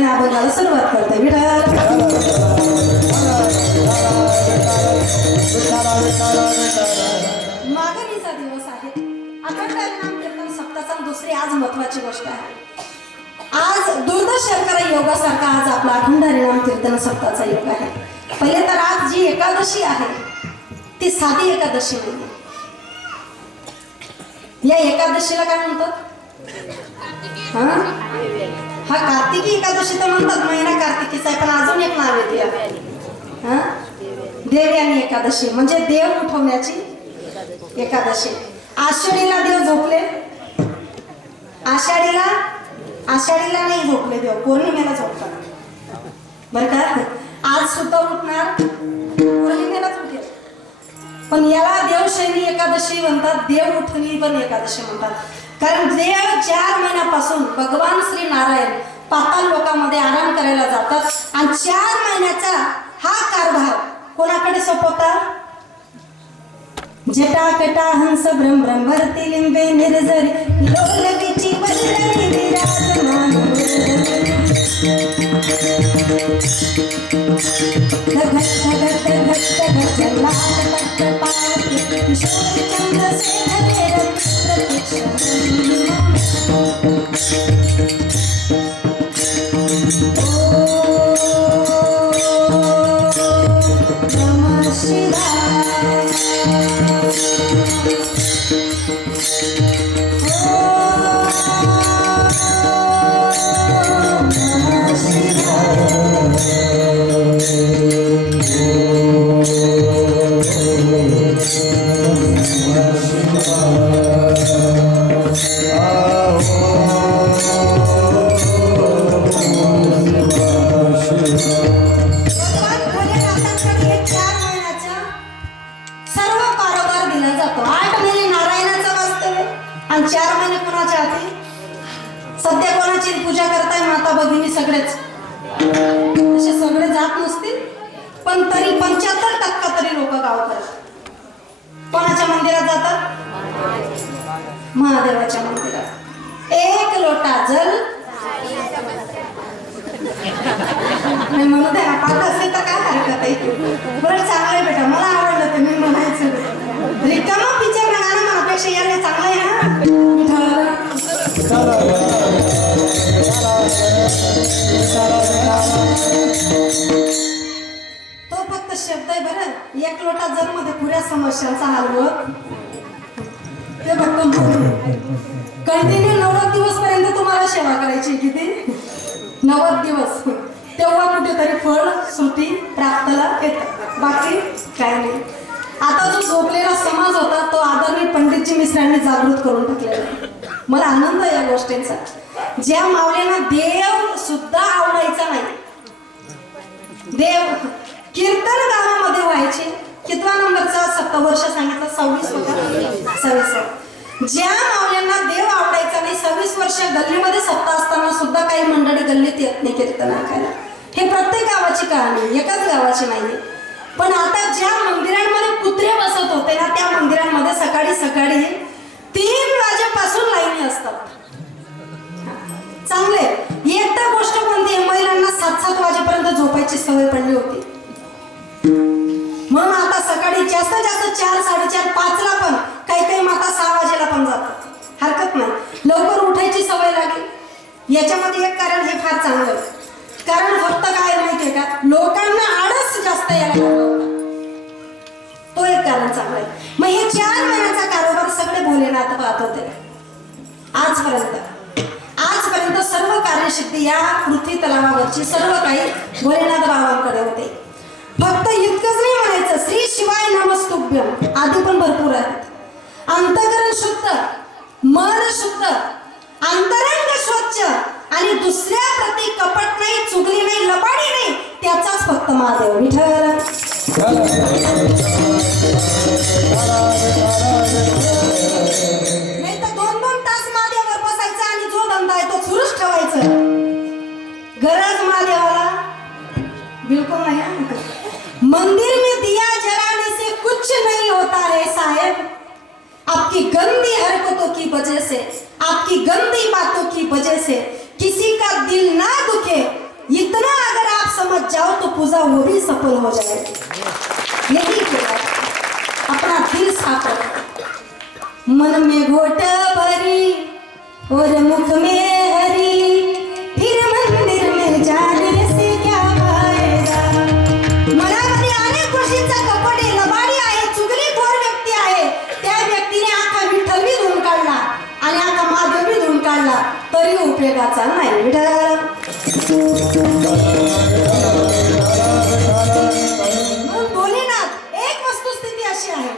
पद्धतीने अभंगाला सुरुवात करते. विठ्ठल. मागणीचा दिवस आहे. अखंड नाम कीर्तन सप्ताचा दुसरी आज महत्वाची गोष्ट आहे. आज दुर्दशंकर योगासारखा आज आपला अखंड हरिनाम कीर्तन सप्ताचा योग आहे. पहिले तर आज जी एकादशी आहे ती साधी एकादशी नाही या एकादशीला काय म्हणतात? हा? हा कार्तिकी एकादशी तर म्हणतात महिना कार्तिकीचा आहे पण अजून एक नाव आहे तिला. हा? देवयानी एकादशी म्हणजे देव उठवण्याची एकादशी. आषाढीला देव झोपले? आषाढीला? आषाढीला नाही झोपले देव पौर्णिमेला झोपतात. बरं का? आज सुद्धा उठणार पौर्णिमेलाच उठेल. पण याला देवशैनी एकादशी म्हणतात देव उठली पण एकादशी म्हणतात. कारण देव चार महिन्यापासून भगवान श्री नारायण पाताल लोकांमध्ये आराम करायला जातात आणि चार महिन्याचा हा कारभार कोणाकडे सोपवता? जटाकटा हंस भ्रम भ्रम भरती लिंबे निर्जर. लोलकीची वल्लरी विराजमान. धगत धगत धगत धगत लाल पट्ट पावती किशोर चंद्रसेन प्रतीक्षा Thank you. आणि चार महिने कोणाच्या हाती सध्या कोणाची पूजा करताय माता भगिनी सगळेच? असे सगळे जात नसतील पण तरी पंच्याहत्तर टक्का तरी लोक गाव करतात कोणाच्या मंदिरात जातात? महादेवाच्या मंदिरात. एक लोटा जल. मी म्हणत आहे पाठ असेल तर काय हरकत आहे? बरं चांगलं आहे बेटा मला आवडलं ते मी म्हणायचं. रिकामा पिक्चर ना यांना चांगलं आहे ना तो फक्त शब्द आहे बरं. एक लोटा जर मध्ये पुऱ्या समस्यांचा हलवत ते फक्त कंटिन्यू नव्वद दिवस पर्यंत तुम्हाला सेवा करायची किती? नव्वद दिवस. तेव्हा कुठेतरी फळ श्रुती प्राप्तला येतं. बाकी काय नाही. आता जो झोपलेला समाज होता तो आदरणीय पंडितजी मिश्रांनी जागृत करून टाकलेला मला आनंद आहे या गोष्टींचा. ज्या मावल्यांना देव सुद्धा आवडायचा नाही देव कीर्तन गावामध्ये व्हायचे कितवा नंबरचा सत्ता वर्ष सांगितलं? सव्वीस होता? सव्वीस ज्या मावल्यांना देव आवडायचा नाही सव्वीस वर्ष गल्लीमध्ये सत्ता असताना सुद्धा काही मंडळी गल्लीत येत नाही कीर्तन ऐकायला. हे प्रत्येक गावाची कहाणी एकाच गावाची नाही पण आता ज्या मंदिरांमध्ये कुत्रे बसत होते ना त्या मंदिरांमध्ये सकाळी सकाळी तीन वाजेपासून लाईनी असतात. चांगले एकटा गोष्ट कोणती महिलांना सात सात वाजेपर्यंत झोपायची सवय पडली होती. म्हणून आता सकाळी जास्त जास्त चार साडेचार पाचला पण काही काही माता सहा वाजेला पण जातात. हरकत नाही. लवकर उठायची सवय लागेल. याच्यामध्ये एक कारण हे फार चांगलं आहे. कारण फक्त काय माहितीये का? लोकांना आळस जास्त यायला एक कारण चांगलं आहे मग हे चार महिन्याचा कारोबार सगळे भोलेनाथ पाहत होते. आजपर्यंत. आजपर्यंत सर्व कार्यशक्ती या पृथ्वी तलावावरची सर्व काही भोलेनाथ बाबांकडे होते. फक्त इतकंच नाही म्हणायचं श्री शिवाय नमस्तुभ्यम. आधी पण भरपूर आहेत. अंतकरण शुद्ध मन शुद्ध अंतरंग स्वच्छ आणि दुसऱ्या प्रती कपट नाही चुगली नाही लपाडी नाही त्याचाच फक्त महादेव विठ्ठल. ठेवायचं गरज मा देवाला बिलकुल नाही मंदिर में दिया जलाने से कुछ नहीं होता है साहेब. आपकी गंदी हरकतों की वजह से आपकी गंदी बातों की वजह से किसी का दिल ना दुखे. इतना अगर आप समझ जाओ तो पूजा वो भी सफल हो जाएगी. यही पूजा अपना दिल साफ रखो. मन में घोट भरी और मुख में हरी काढला तरी उपयोगाचा नाही विठ्ठल बोले ना एक वस्तुस्थिती अशी आहे.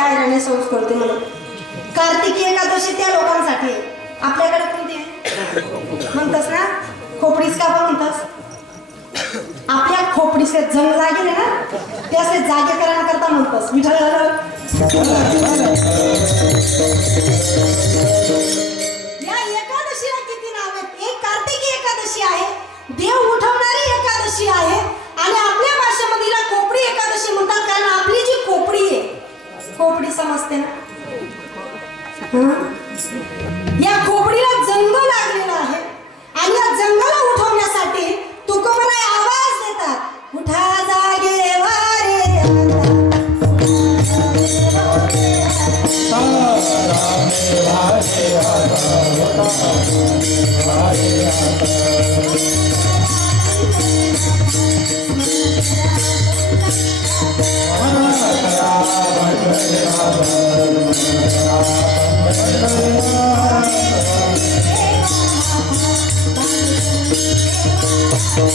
आपल्या आयराने संस्कृती म्हणून. कार्तिकी एकादशी त्या लोकांसाठी आपल्याकडे कोणती आहे? म्हणतस ना? खोपडीच का पण म्हणतस? आपल्या खोपडीचे जंग लागेल ना? त्याचे जागे करण्याकरता म्हणतस. विठ्ठल या एकादशीला किती नाव आहेत? एक कार्तिकी एकादशी आहे. देव उठवणारी एकादशी आहे. आणि आपल्या भाषेमध्ये खोपडी एकादशी म्हणतात. कारण खोपडी समजते ना या खोपडीला जंग लागलेला आहे. आणि या जंगला उठवण्यासाठी तुकोबराय आवाज देतात. उठा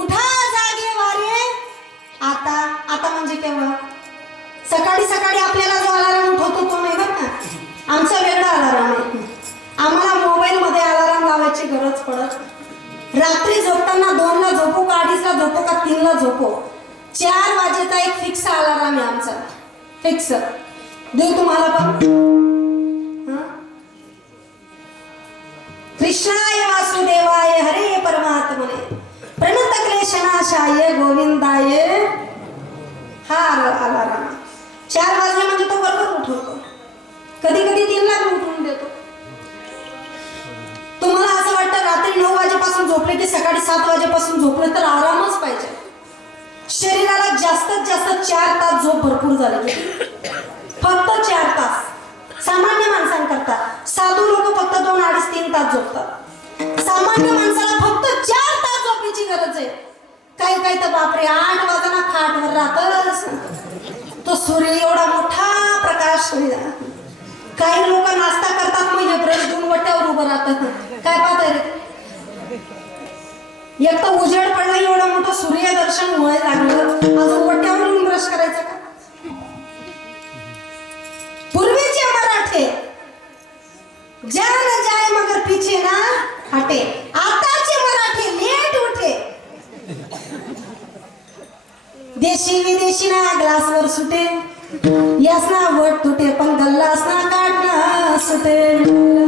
उठा जागे वारे. आता आता म्हणजे केव्हा सकाळी सकाळी आपल्याला जो अलाराम उठवतो तो नाही बरं ना आमचा वेगळा अलाराम आहे. आम्हाला मोबाईलमध्ये अलाराम लावायची गरज पडत रात्री झोपताना दोनला झोपू का अडीचला झोपू का तीनला झोपू? चार वाजेचा एक फिक्स अलाराम आहे आमचा. फिक्स. देऊ तुम्हाला पण. कृष्णाय वासुदेवाय हरे परमात्मने. प्रणत क्लेशनाशाय गोविंदाय. हा अलाराम चार वाजले म्हणजे तो बरोबर उठवतो. कधी कधी तीन लाख उठवून देतो. तुम्हाला असं वाटतं रात्री नऊ वाजेपासून झोपले की सकाळी सात वाजेपासून झोपले तर आरामच पाहिजे. शरीराला जास्तीत जास्त चार तास झोप भरपूर झाली. फक्त चार तास. सामान्य माणसांकरता साधू लोक फक्त दोन अडीच तीन तास झोपतात. सामान्य माणसाला फक्त चार तास झोपायची गरज आहे. काही काही तर बापरे आठ वाजना खाटवर राहतच तो सूर्य एवढा मोठा प्रकाश काही लोक नाश्ता करतात मग ब्रश घेऊन वट्यावर उभं राहतात. काय पाहताय रे? एक तर उजेड पडला एवढं मोठं सूर्यदर्शन मुळे लागलं. अजून वट्यावर ब्रश करायचं जान जाय मगर पीछे ना हटे. आताचे मराठी लेट उठे. देशी विदेशी ना ग्लासवर सुटे. यास ना वट तुटे पण गल्लास ना काढणं सुटे.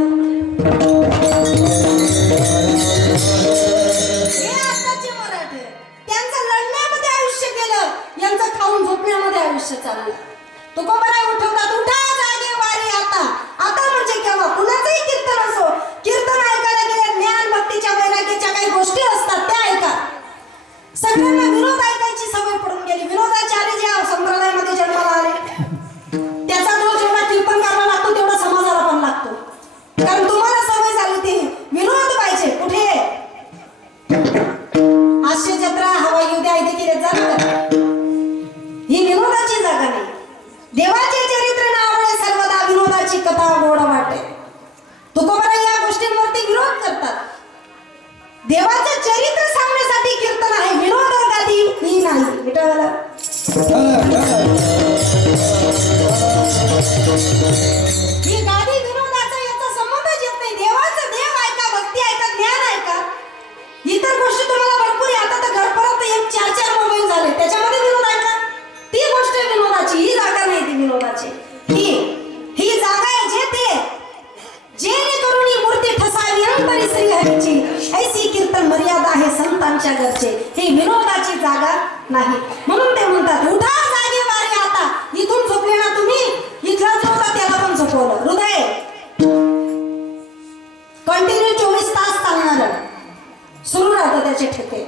सुरू ठेवते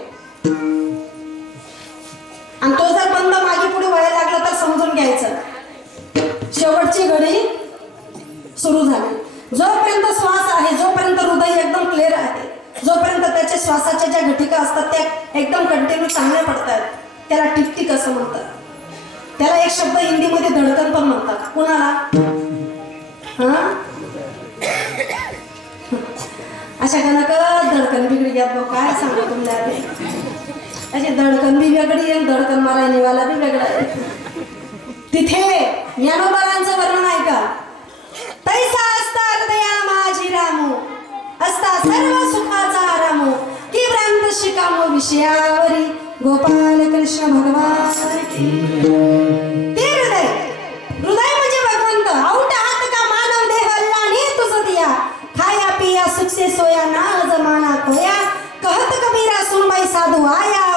आणि तो जर बंद मागे पुढे व्हायला लागला तर समजून घ्यायचं. शेवटची घडी सुरू झाली. जोपर्यंत श्वास आहे जोपर्यंत हृदय एकदम क्लिअर आहे जोपर्यंत त्याच्या श्वासाच्या ज्या घटिका असतात त्या एकदम कंटिन्यू चांगल्या पडतात त्याला टिकटिक असं म्हणतात? त्याला एक शब्द हिंदीमध्ये धडकन पण म्हणतात. कुणाला? हा? अशा कनक धडकन बिगडी घ्यात बघ काय सांगतो तुम्हाला ते? अशी धडकन बी वेगळी आहे धडकन मारायला बी वेगळा. आहे तिथे ज्ञानोबारांचं वर्णन आहे का? तैसा असता हृदया माझी रामू असता सर्व सुखाचा रामू. की भ्रांत शिकामो विषयावरी? गोपाल कृष्ण भगवान. से सोया ना जमाना खोया। कहत कबीरा सुनबाई साधु आया।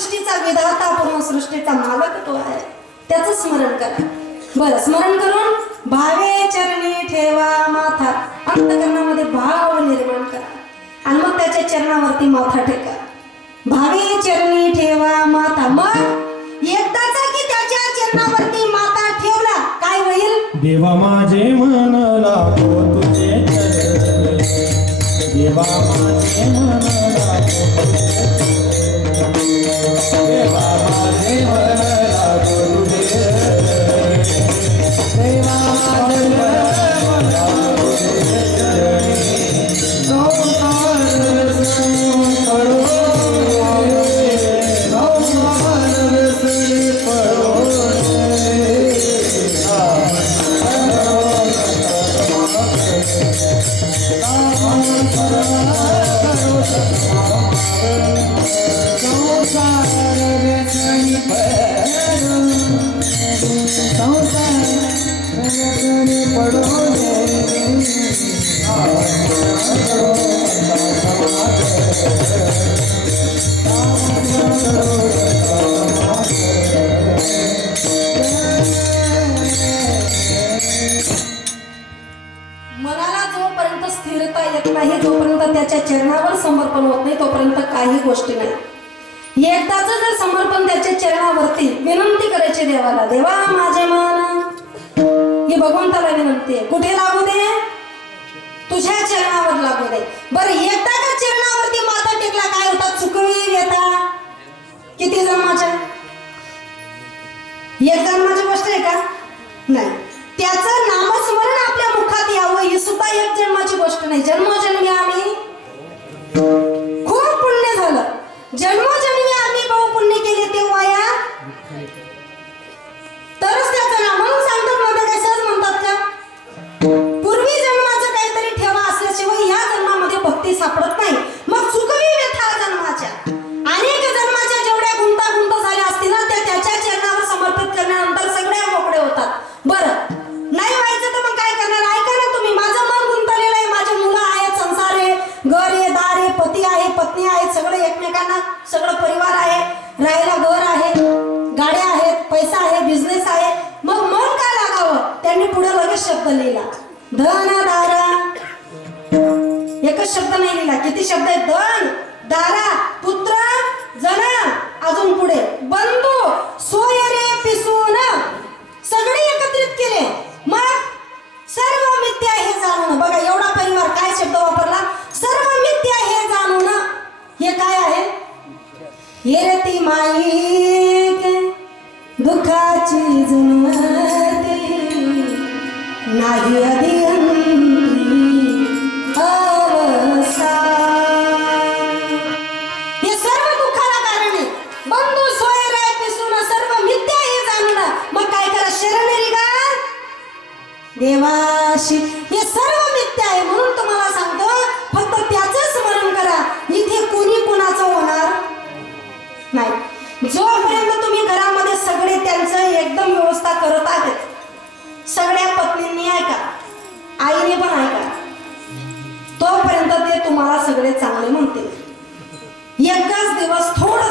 सृष्टीचा विधाता पूर्ण सृष्टीचा मालक तो आहे. त्याचं स्मरण करा. बरं स्मरण करून भावे चरणी ठेवा माथा. अंतकरणामध्ये भाव निर्माण करा. आणि मग त्याच्या चरणावरती माथा टेका. भावे चरणी ठेवा माथा. मग एकदाचा की त्याच्या चरणावरती माथा ठेवला काय होईल? देवा माझे मन लागो तुझे देवा माझे मन लागो जोपर्यंत स्थिरता येत नाही जोपर्यंत त्याच्या चरणावर समर्पण होत नाही तोपर्यंत काही गोष्टी नाही. एकदाच जर समर्पण त्याच्या चरणावरती विनंती करायची देवाला देवा माझे मन ही भगवंताला विनंती आहे. कुठे लागू दे? तुझ्या चरणावर लागू दे. बरं एकदा का चरणावरती माता टेकला काय होता चुकवी येता? किती जन्माच्या? एक जन्माची गोष्ट आहे का? नाही. त्याचं नामस्मरण आपल्या मुखात यावं ही सुद्धा एक जन्माची गोष्ट नाही. जन्मजन्मी आम्ही जन्मोजन्मी आम्ही बहुपुण्य केले तेव्हा या केला. किती शब्द आहेत? धन दारा पुत्र जना अजून पुढे. बंधू सोयरे पिसून. सगळे एकत्रित केले. मग सर्व मिथ्या हे जाणून बघा एवढा परिवार काय शब्द वापरला? सर्व मिथ्या हे जाणून. हे काय आहे? येरती माईक दुःखाची जुनती नाही अधिक देवाशी. हे सर्व मिथ्या आहे म्हणून तुम्हाला सांगतो फक्त त्याच स्मरण करा. इथे कोणी कोणाचं होणार नाही. जोपर्यंत तुम्ही घरामध्ये सगळे त्यांचं एकदम व्यवस्था करत आहेत सगळ्या पत्नींनी ऐका आईने पण ऐका तोपर्यंत ते तुम्हाला सगळे चांगले म्हणतील. एकच दिवस थोडं